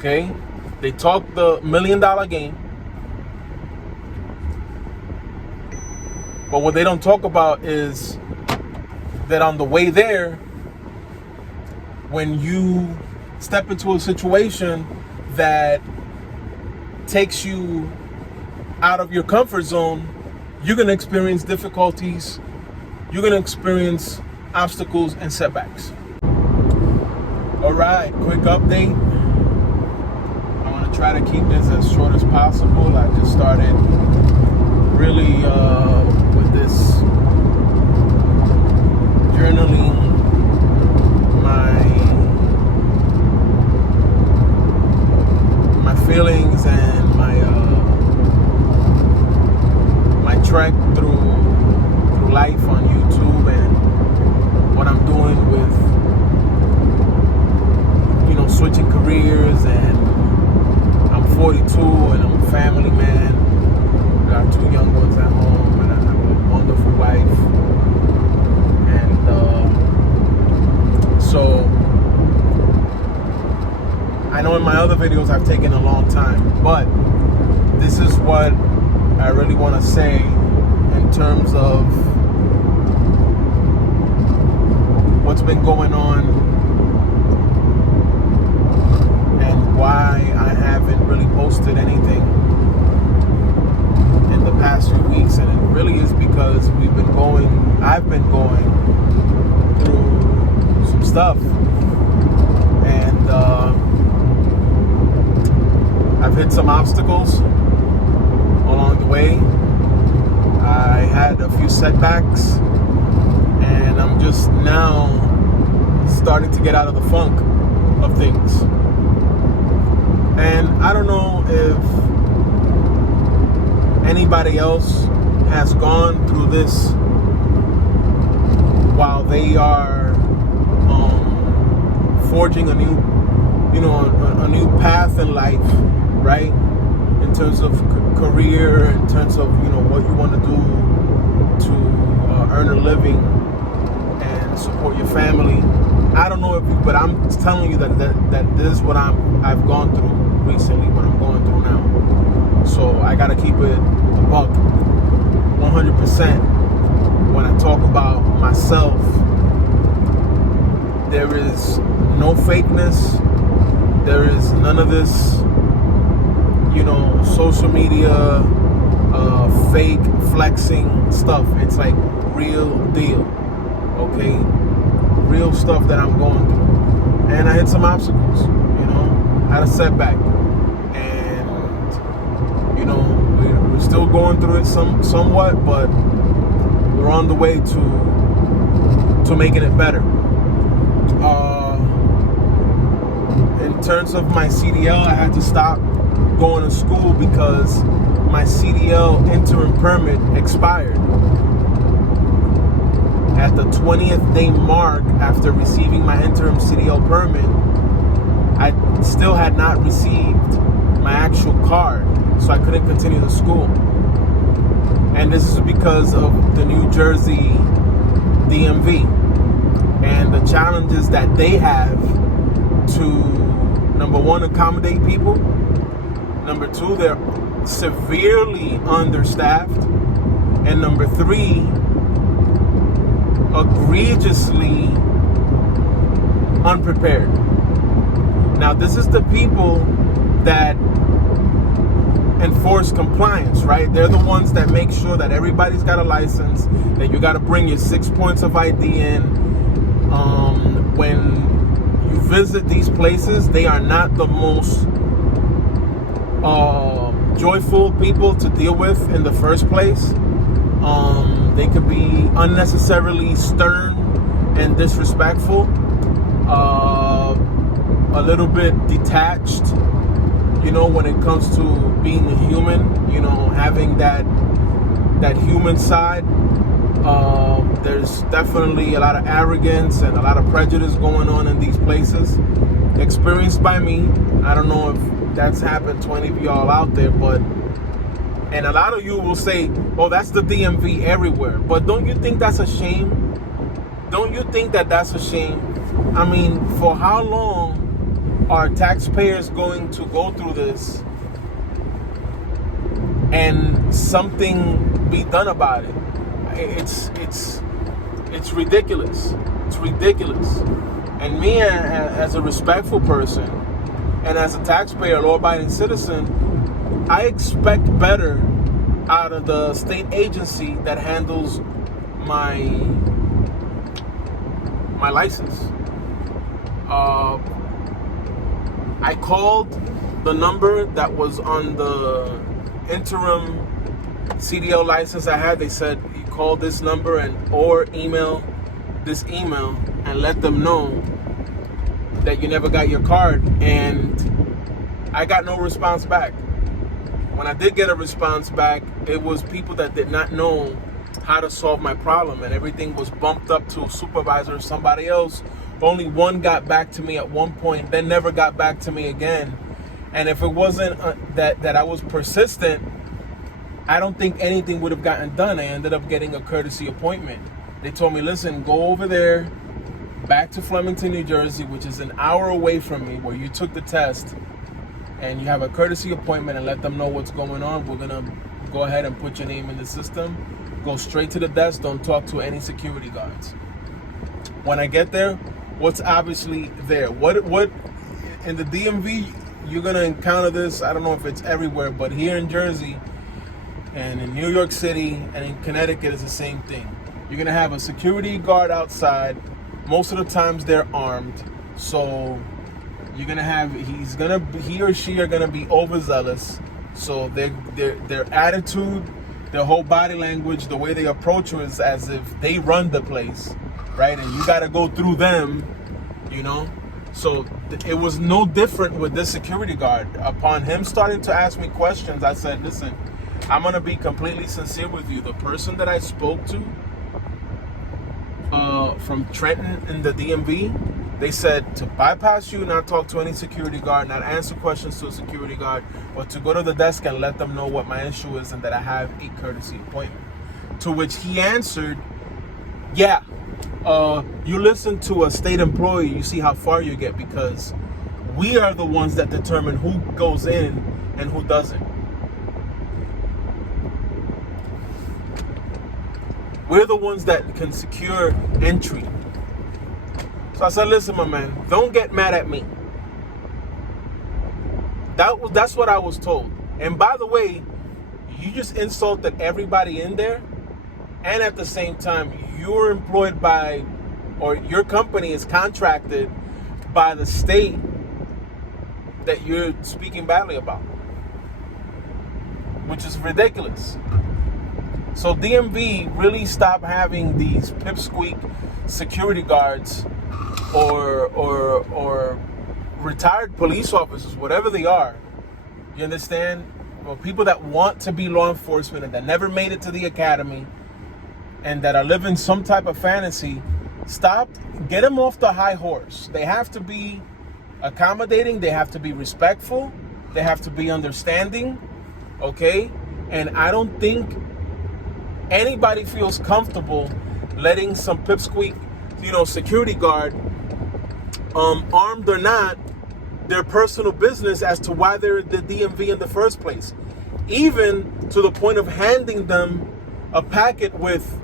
okay? They talk the $1 million game. But what they don't talk about is that on the way there, when you step into a situation that takes you out of your comfort zone, you're going to experience difficulties. You're going to experience obstacles and setbacks. All right, quick update. I want to try to keep this as short as possible. I just started really with this journaling my feelings and my trek through life on YouTube, and what I'm doing with, you know, switching careers. And I'm 42 and I'm a family man. I got 2 young ones at home, and I have a wonderful wife. And so I know in my other videos I've taken a long time, but this is what I really want to say in terms of what's been going on and why I haven't really posted anything in the past few weeks. And it really is because I've been going through some stuff, and I've hit some obstacles along the way. I had a few setbacks, and I'm just now starting to get out of the funk of things. And I don't know if anybody else has gone through this while they are forging a new path in life, right? In terms of career, in terms of, you know, what you want to do to earn a living and support your family. I don't know if you, but I'm telling you that this is what I've gone through recently, what I'm going through now. So I gotta keep it a buck, 100%. When I talk about myself, there is no fakeness. There is none of this, you know, social media, fake flexing stuff. It's like real deal, okay? Real stuff that I'm going through. And I hit some obstacles, you know, had a setback. And, you know, we're still going through it somewhat, but we're on the way to making it better. In terms of my CDL, I had to stop going to school because my CDL interim permit expired. At the 20th day mark after receiving my interim CDL permit, I still had not received my actual card, so I couldn't continue the school. And this is because of the New Jersey DMV and the challenges that they have to, number one, accommodate people. Number two, they're severely understaffed. And number three, egregiously unprepared. Now, this is the people that enforce compliance, right? They're the ones that make sure that everybody's got a license, that you got to bring your 6 points of ID in. When you visit these places, they are not the most joyful people to deal with in the first place. They could be unnecessarily stern and disrespectful, a little bit detached, you know, when it comes to being a human, you know, having that human side. There's definitely a lot of arrogance and a lot of prejudice going on in these places, experienced by me. I don't know if that's happened to any of y'all out there, but, and a lot of you will say, oh, that's the DMV everywhere. But don't you think that's a shame? Don't you think that that's a shame? I mean, for how long are taxpayers going to go through this and something be done about it? It's ridiculous. It's ridiculous. And me, as a respectful person and as a taxpayer, law-abiding citizen, I expect better out of the state agency that handles my license. I called the number that was on the interim CDL license I had. They said you call this number or email this email and let them know that you never got your card. And I got no response back. When I did get a response back, it was people that did not know how to solve my problem, and everything was bumped up to a supervisor or somebody else. Only one got back to me at one point, then never got back to me again. And if it wasn't that I was persistent, I don't think anything would have gotten done. I ended up getting a courtesy appointment. They told me, listen, go over there, back to Flemington, New Jersey, which is an hour away from me, where you took the test, and you have a courtesy appointment, and let them know what's going on. We're going to go ahead and put your name in the system. Go straight to the desk. Don't talk to any security guards. When I get there, what's obviously there? What in the DMV, you're going to encounter this. I don't know if it's everywhere, but here in Jersey and in New York City and in Connecticut, it's the same thing. You're going to have a security guard outside. Most of the times they're armed. So you're going to have, he or she are going to be overzealous. So their attitude, their whole body language, the way they approach you is as if they run the place, right? And you got to go through them, you know? So it was no different with this security guard. Upon him starting to ask me questions, I said, listen, I'm going to be completely sincere with you. The person that I spoke to from Trenton in the DMV, they said to bypass you, not talk to any security guard, not answer questions to a security guard, or to go to the desk and let them know what my issue is and that I have a courtesy appointment. To which he answered, yeah, you listen to a state employee, you see how far you get, because we are the ones that determine who goes in and who doesn't. We're the ones that can secure entry. So I said, listen, my man, don't get mad at me. That's what I was told. And by the way, you just insulted everybody in there. And at the same time, you're employed by, or your company is contracted by the state that you're speaking badly about, which is ridiculous. So DMV really stopped having these pipsqueak security guards or retired police officers, whatever they are. You understand? Well, people that want to be law enforcement and that never made it to the academy and that are living some type of fantasy. Get them off the high horse. They have to be accommodating. They have to be respectful. They have to be understanding. Okay? And I don't think anybody feels comfortable letting some pipsqueak, security guard, armed or not, their personal business as to why they're the DMV in the first place. Even to the point of handing them a packet with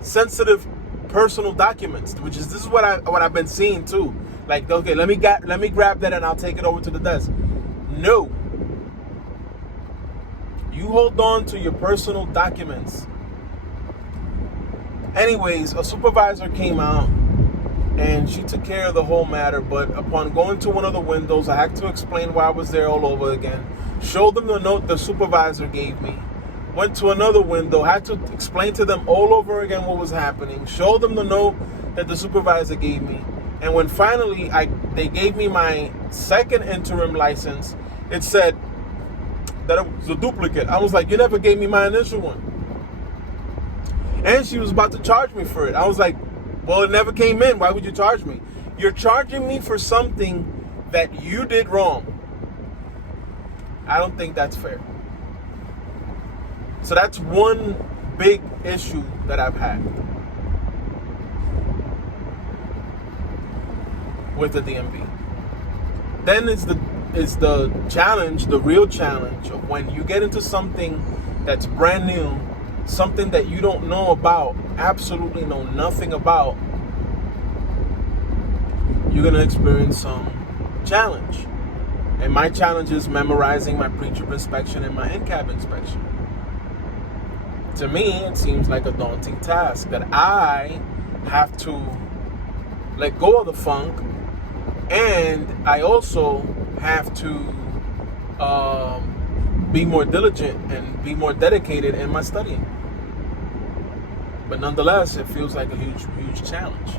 sensitive personal documents, this is what I've been seeing too. Like, okay, let me grab that and I'll take it over to the desk. No. You hold on to your personal documents. Anyways, a supervisor came out and she took care of the whole matter, but upon going to one of the windows, I had to explain why I was there all over again. Showed them the note the supervisor gave me. Went to another window, had to explain to them all over again what was happening. Showed them the note that the supervisor gave me. And when finally they gave me my second interim license, it said that it was a duplicate. I was like, you never gave me my initial one. And she was about to charge me for it. I was like, well, it never came in. Why would you charge me? You're charging me for something that you did wrong. I don't think that's fair. So that's one big issue that I've had with the DMV. then is the challenge, the real challenge of when you get into something that's brand new, something that you don't know about, absolutely know nothing about, you're gonna experience some challenge. And my challenge is memorizing my pre-trip inspection and my in-cab inspection. To me, it seems like a daunting task that I have to let go of the funk, and I also have to be more diligent and be more dedicated in my studying. But nonetheless, it feels like a huge challenge.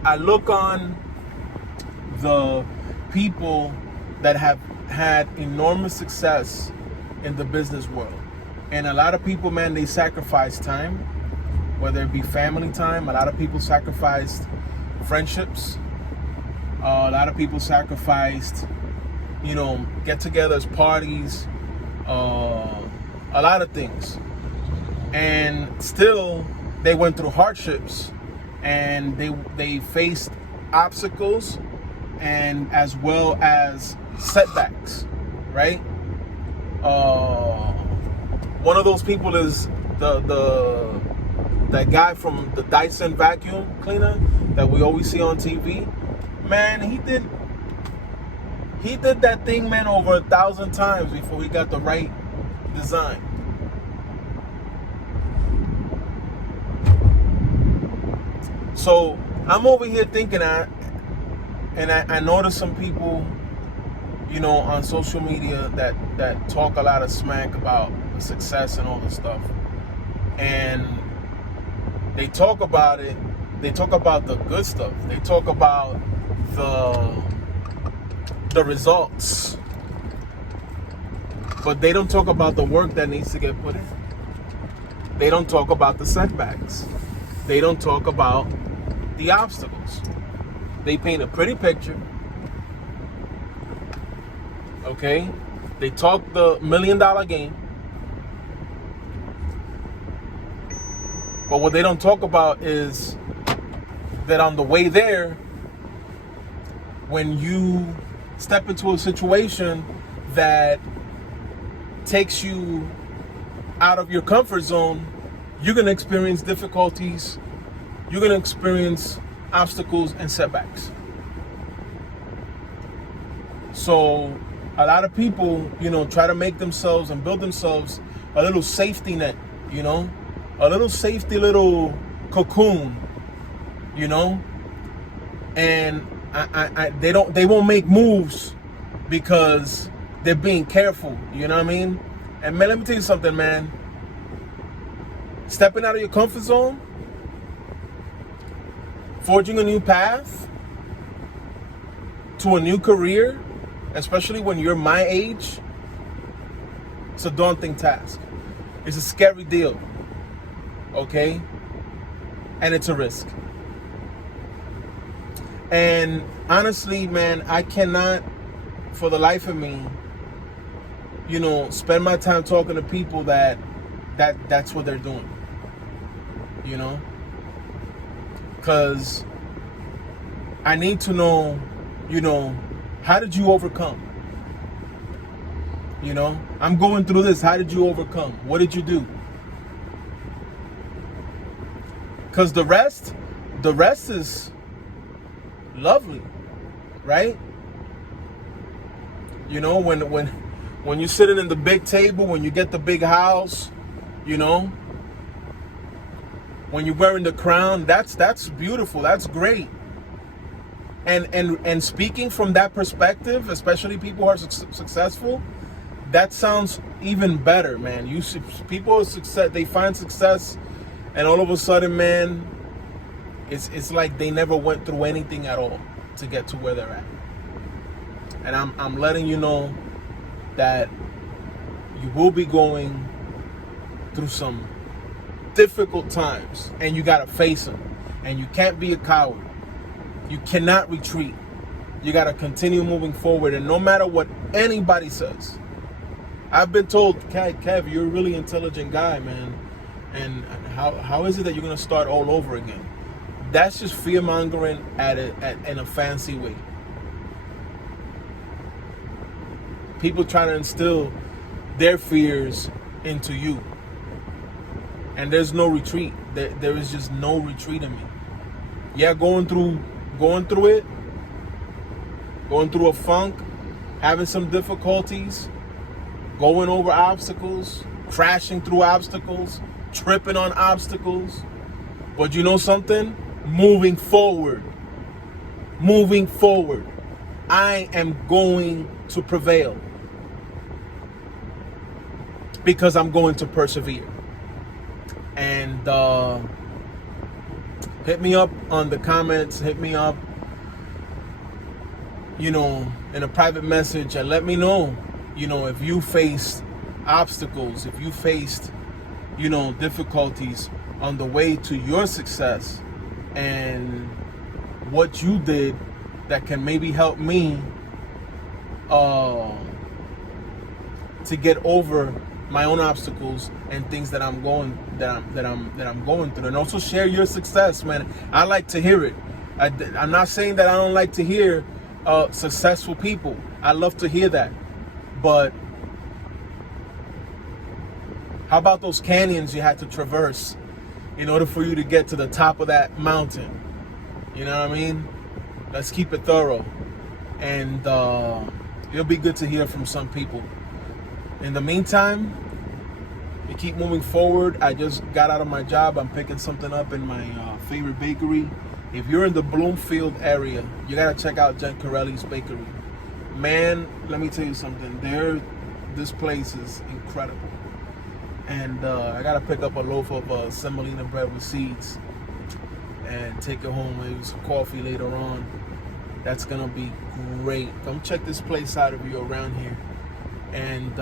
I look on the people that have had enormous success in the business world. And a lot of people, man, they sacrifice time, whether it be family time. A lot of people sacrificed friendships. A lot of people sacrificed, get-togethers, parties, a lot of things. And still, they went through hardships, and they faced obstacles, and as well as setbacks, right? One of those people is that guy from the Dyson vacuum cleaner that we always see on TV. Man, he did that thing, man, over 1,000 times before he got the right design. So I'm over here thinking I notice some people, on social media that talk a lot of smack about success and all this stuff. And they talk about it. They talk about the good stuff. They talk about the results. But they don't talk about the work that needs to get put in. They don't talk about the setbacks. They don't talk about the obstacles. They paint a pretty picture. Okay? They talk the $1 million game. But what they don't talk about is that on the way there, when you step into a situation that takes you out of your comfort zone, you're going to experience difficulties. You're going to experience obstacles and setbacks. So a lot of people, try to make themselves and build themselves a little safety net, a little safety little cocoon, and they won't make moves because they're being careful, you know what I mean? And man, let me tell you something, man. Stepping out of your comfort zone, forging a new path to a new career, especially when you're my age, it's a daunting task. It's a scary deal, okay? And it's a risk. And honestly, man, I cannot, for the life of me, spend my time talking to people that's what they're doing, because I need to know, how did you overcome? I'm going through this. How did you overcome? What did you do? Because the rest is lovely, right? When you're sitting in the big table, when you get the big house, when you're wearing the crown, that's beautiful. That's great. And speaking from that perspective, especially people who are successful, that sounds even better, man. People success, they find success, and all of a sudden, man, it's like they never went through anything at all to get to where they're at. And I'm letting you know that you will be going through some difficult times, and you gotta face them. And you can't be a coward. You cannot retreat. You gotta continue moving forward, and no matter what anybody says. I've been told, Kev, you're a really intelligent guy, man. And how is it that you're gonna start all over again? That's just fear mongering in a fancy way. People trying to instill their fears into you. And there's no retreat. There is just no retreat in me. Yeah, going through it, going through a funk, having some difficulties, going over obstacles, crashing through obstacles, tripping on obstacles. But you know something? Moving forward. I am going to prevail. Because I'm going to persevere. And hit me up on the comments. Hit me up, in a private message, and let me know, if you faced obstacles, if you faced, difficulties on the way to your success, and what you did that can maybe help me to get over my own obstacles and things that I'm going through. And also share your success, man. I like to hear it. I'm not saying that I don't like to hear successful people. I love to hear that. But how about those canyons you had to traverse in order for you to get to the top of that mountain? You know what I mean? Let's keep it thorough. And it'll be good to hear from some people. In the meantime, we keep moving forward. I just got out of my job. I'm picking something up in my favorite bakery. If you're in the Bloomfield area, you gotta check out Jen Corelli's bakery. Man, let me tell you something. This place is incredible. And I gotta pick up a loaf of semolina bread with seeds and take it home with some coffee later on. That's gonna be great. Come check this place out if you're around here. And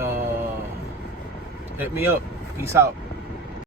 hit me up. Peace out.